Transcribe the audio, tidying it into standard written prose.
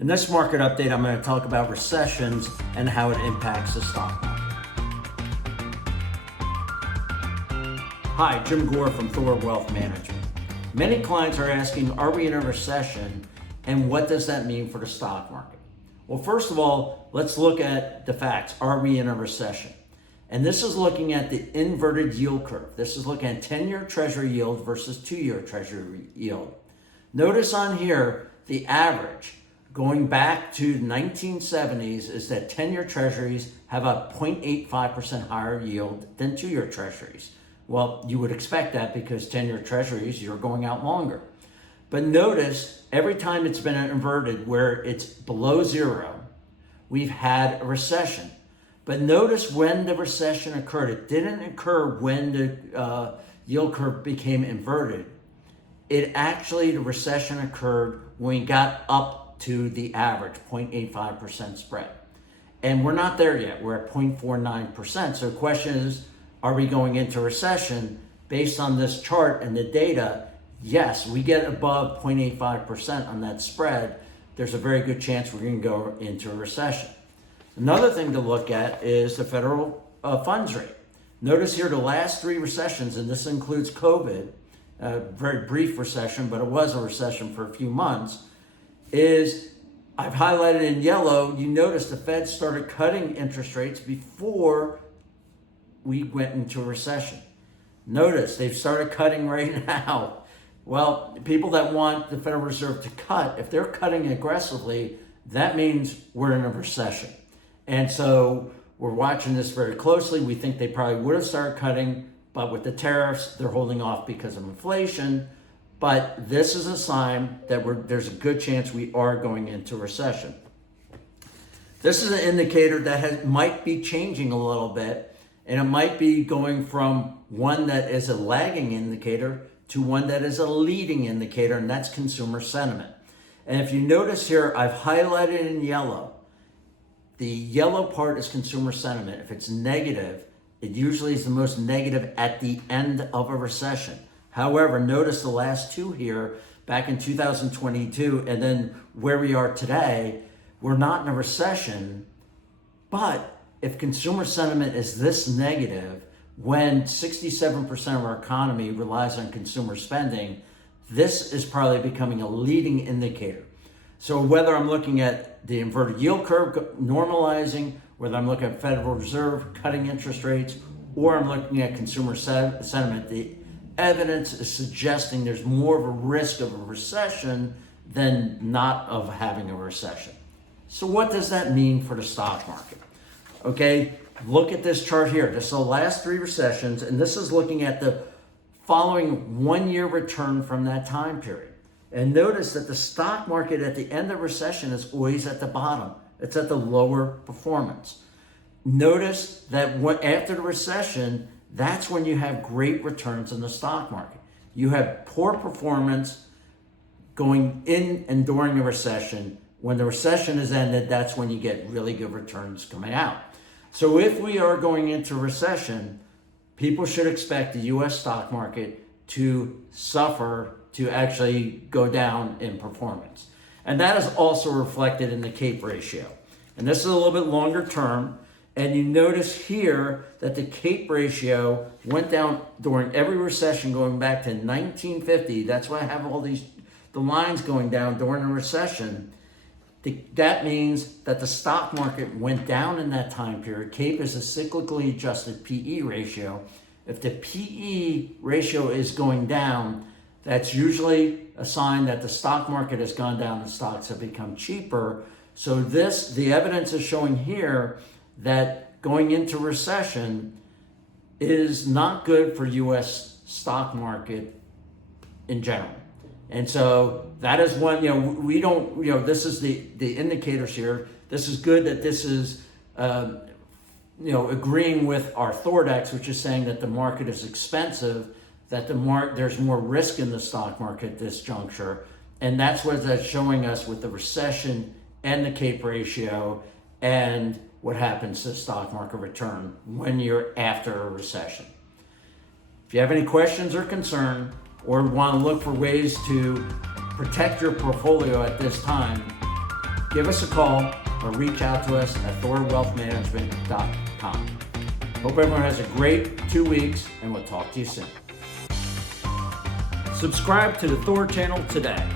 In this market update, I'm going to talk about recessions and how it impacts the stock market. Hi, Jim Gore from THOR Wealth Management. Many clients are asking, are we in a recession, and what does that mean for the stock market? Well, first of all, let's look at the facts. Are we in a recession? And this is looking at the inverted yield curve. This is looking at 10-year Treasury yield versus 2-year Treasury yield. Notice on here, the average going back to the 1970s is that 10-year Treasuries have a 0.85% higher yield than 2-year Treasuries. Well, you would expect that because 10-year Treasuries, you're going out longer. But notice, every time it's been inverted where it's below zero, we've had a recession. But notice when the recession occurred. It didn't occur when the yield curve became inverted. The recession occurred when we got up to the average 0.85% spread. And we're not there yet. We're at 0.49%. So the question is, are we going into recession? Based on this chart and the data, yes, we get above 0.85% on that spread. There's a very good chance we're going to go into a recession. Another thing to look at is the federal funds rate. Notice here the last 3 recessions, and this includes COVID, a very brief recession, but it was a recession for a few months, is I've highlighted in yellow. You notice the Fed started cutting interest rates before we went into a recession. Notice they've started cutting right now. Well, people that want the Federal Reserve to cut, if they're cutting aggressively, that means we're in a recession. And so we're watching this very closely. We think they probably would have started cutting, but with the tariffs, they're holding off because of inflation. But this is a sign that there's a good chance we are going into recession. This is an indicator that might be changing a little bit, and it might be going from one that is a lagging indicator to one that is a leading indicator, and that's consumer sentiment. And if you notice here, I've highlighted in yellow. The yellow part is consumer sentiment. If it's negative, it usually is the most negative at the end of a recession. However, notice the last 2 here, back in 2022, and then where we are today, we're not in a recession. But if consumer sentiment is this negative, when 67% of our economy relies on consumer spending, this is probably becoming a leading indicator. So whether I'm looking at the inverted yield curve normalizing, whether I'm looking at Federal Reserve cutting interest rates, or I'm looking at consumer sentiment, the evidence is suggesting there's more of a risk of a recession than not of having a recession. So what does that mean for the stock market? Okay, look at this chart here. This is the last 3 recessions, and this is looking at the following 1-year return from that time period. And notice that the stock market at the end of recession is always at the bottom. It's at the lower performance. Notice that after the recession, that's when you have great returns in the stock market. You have poor performance going in and during the recession. When the recession is ended, that's when you get really good returns coming out. So if we are going into recession, people should expect the U.S. stock market to suffer, to actually go down in performance. And that is also reflected in the CAPE ratio. And this is a little bit longer term. And you notice here that the CAPE ratio went down during every recession going back to 1950. That's why I have all the lines going down during a recession. That means that the stock market went down in that time period. CAPE is a cyclically adjusted PE ratio. If the PE ratio is going down, that's usually a sign that the stock market has gone down and stocks have become cheaper. So the evidence is showing here that going into recession is not good for U.S. stock market in general. And so that is one, we don't, this is the indicators here. This is good that this is, agreeing with our Thordex, which is saying that the market is expensive, that there's more risk in the stock market at this juncture. And that's what that's showing us with the recession and the CAPE ratio and what happens to the stock market return when you're after a recession. If you have any questions or concern, or want to look for ways to protect your portfolio at this time, give us a call or reach out to us at thorwealthmanagement.com. Hope everyone has a great 2 weeks, and we'll talk to you soon. Subscribe to the THOR channel today.